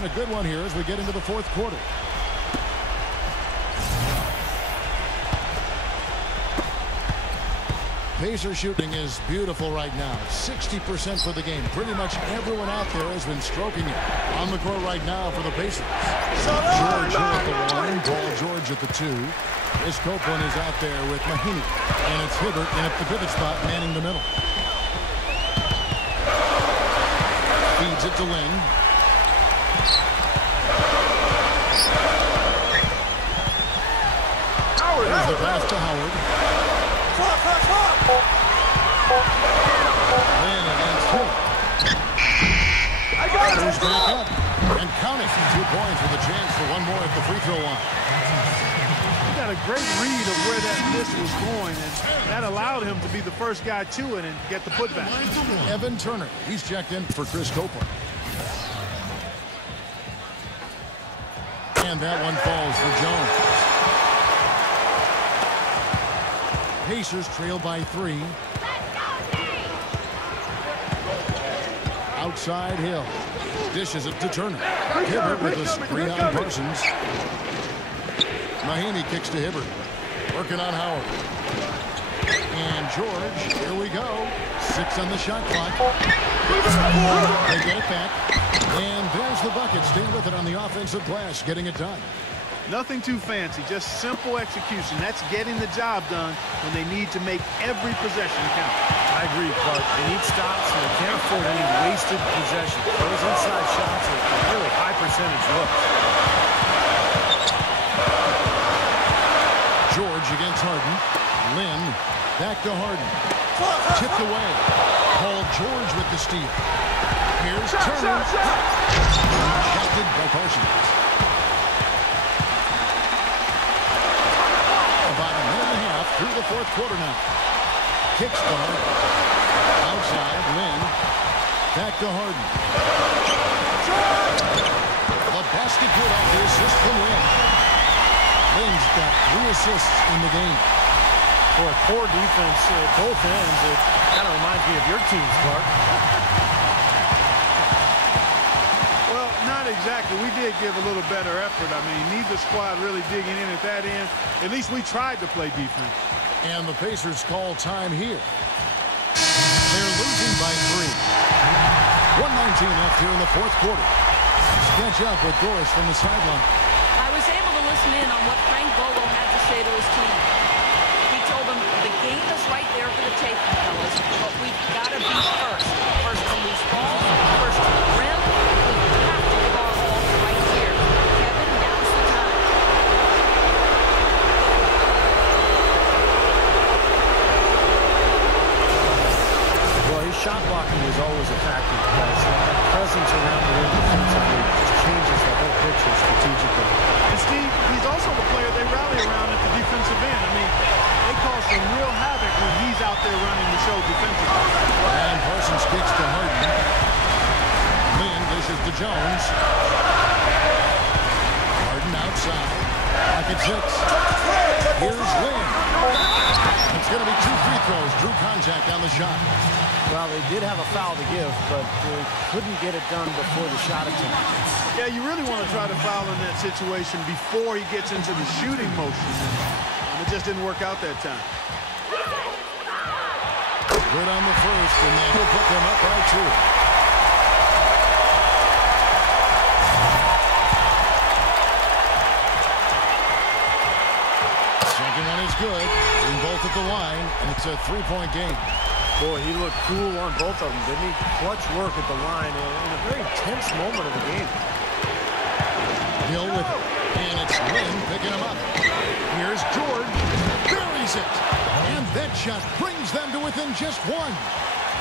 been a good one here as we get into the fourth quarter. Pacer shooting is beautiful right now. 60% for the game. Pretty much everyone out there has been stroking it. On the court right now for the Pacers. George here at the one. Paul George at the two. Chris Copeland is out there with Mahinmi. And it's Hibbert in at the pivot spot, manning the middle. Feeds it to Lynn. There's the pass to Howard. Lynn against Hill. I got it. Back up and counting. 2 points with a chance for one more at the free throw line. He got a great read of where that miss was going, and that allowed him to be the first guy to it and get the putback. Evan Turner, he's checked in for Chris Copeland. And that one falls for Jones. Pacers trail by 3. Outside Hill. Dishes it to Turner. Hibbert with a screen on Parsons. Mahinmi kicks to Hibbert. Working on Howard. And George, here we go. 6 on the shot clock. They get it back. And there's the bucket. Stay with it on the offensive glass, getting it done. Nothing too fancy, just simple execution. That's getting the job done when they need to make every possession count. I agree, Clark. They need stops, and they can't afford any wasted possession. Those inside shots are really high percentage looks. George against Harden. Lynn back to Harden. Tipped away. Paul George with the steal. Here's Turner. Rejected by Parsons. About a minute and a half through the fourth quarter now. Kicks to Harden. Outside, Lynn. Back to Harden. The basket good off the assist from Lynn. Lynn's got 3 assists in the game. For a core defense at both ends, it kind of reminds me of your teams, Clark. Well, not exactly. We did give a little better effort. I mean, neither squad really digging in at that end. At least we tried to play defense. And the Pacers call time here. They're losing by 3. 1:19 left here in the fourth quarter. Let's catch up with Doris from the sideline. I was able to listen in on what Frank Vogel had to say to his team. He told them the game is right there for the taking, fellas, but we've got to be first. First to lose ball, first to the rim. We have to give our all right here. Kevin, now's the time. Well, his shot blocking is always a factor, guys. That presence around the rim defensively just changes the whole picture strategically. And Steve, he's also the player they rally around at the defensive end. I mean, they cause some real havoc when he's out there running the show defensively. And Parsons kicks to Harden. Lynn dishes to Jones. Harden outside. Pocket 6. Here's Lynn. It's going to be 2 free throws. Drew contact on the shot. Well, they did have a foul to give, but they couldn't get it done before the shot attempt. Yeah, you really want to try to foul in that situation before he gets into the shooting motion. And it just didn't work out that time. Good on the first, and that will put them up by 2. Second one is good. In both at the line, and it's a 3-point game. Boy, he looked cool on both of them, didn't he? Clutch work at the line in a very tense moment of the game. Hill with it. And it's Lynn picking him up. Here's George. Buries it. And that shot brings them to within just 1.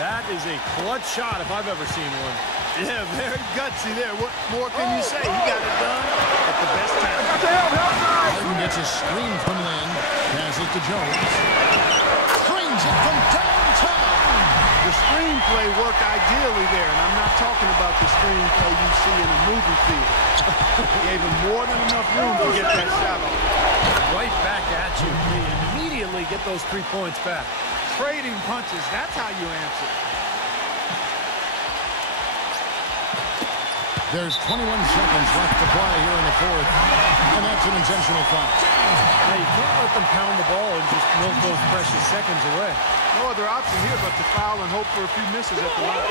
That is a clutch shot if I've ever seen one. Yeah, very gutsy there. What more can you say? He got it done at the best time. Harden gets a screen from Lynn. Passes to Jones. Screens it from downtown. The screenplay worked ideally there, and I'm not talking about the screenplay you see in a movie theater. Gave him more than enough room to get that shot off. Right back at you. They immediately get those 3 points back. Trading punches, that's how you answer. There's 21 seconds left to play here in the fourth, and that's an intentional foul. Now, you can't let them pound the ball and just milk those precious seconds away. No other option here but to foul and hope for a few misses at the line.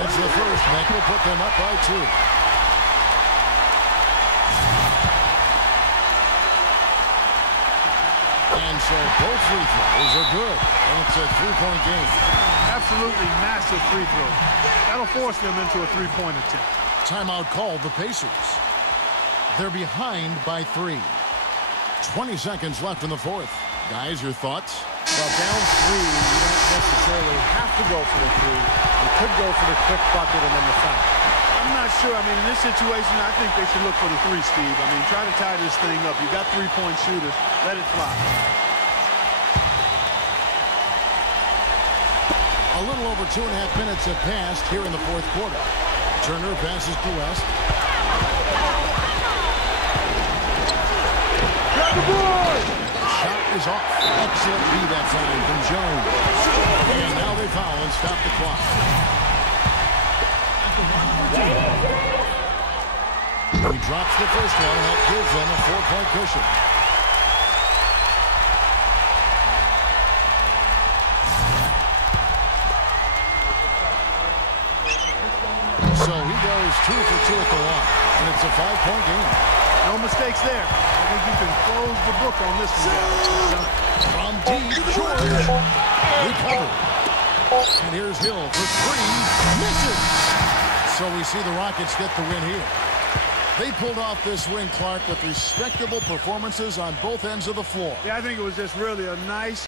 It's the first. That will put them up by 2. And so both free throws are good. And it's a 3-point game. Absolutely massive free throw. That'll force them into a 3-point attempt. Timeout called the Pacers. They're behind by 3. 20 seconds left in the fourth. Guys, your thoughts? Well, down 3, you don't necessarily have to go for the 3. You could go for the quick bucket and then the foul. I'm not sure. I mean, in this situation, I think they should look for the 3, Steve. I mean, try to tie this thing up. You got 3-point shooters. Let it fly. A little over 2.5 minutes have passed here in the fourth quarter. Turner passes to West. Grab the board! Shot is off. Excellent B that time from Jones. And now they foul and stop the clock. He drops the first one, and that gives them a 4-point cushion. So he goes 2 for 2 at the line, and it's a 5-point game. No mistakes there. I think you can close the book on this one, guys. From deep, George. Recovered. And here's Hill for 3. Misses. So we see the Rockets get the win here. They pulled off this win, Clark, with respectable performances on both ends of the floor. Yeah, I think it was just really a nice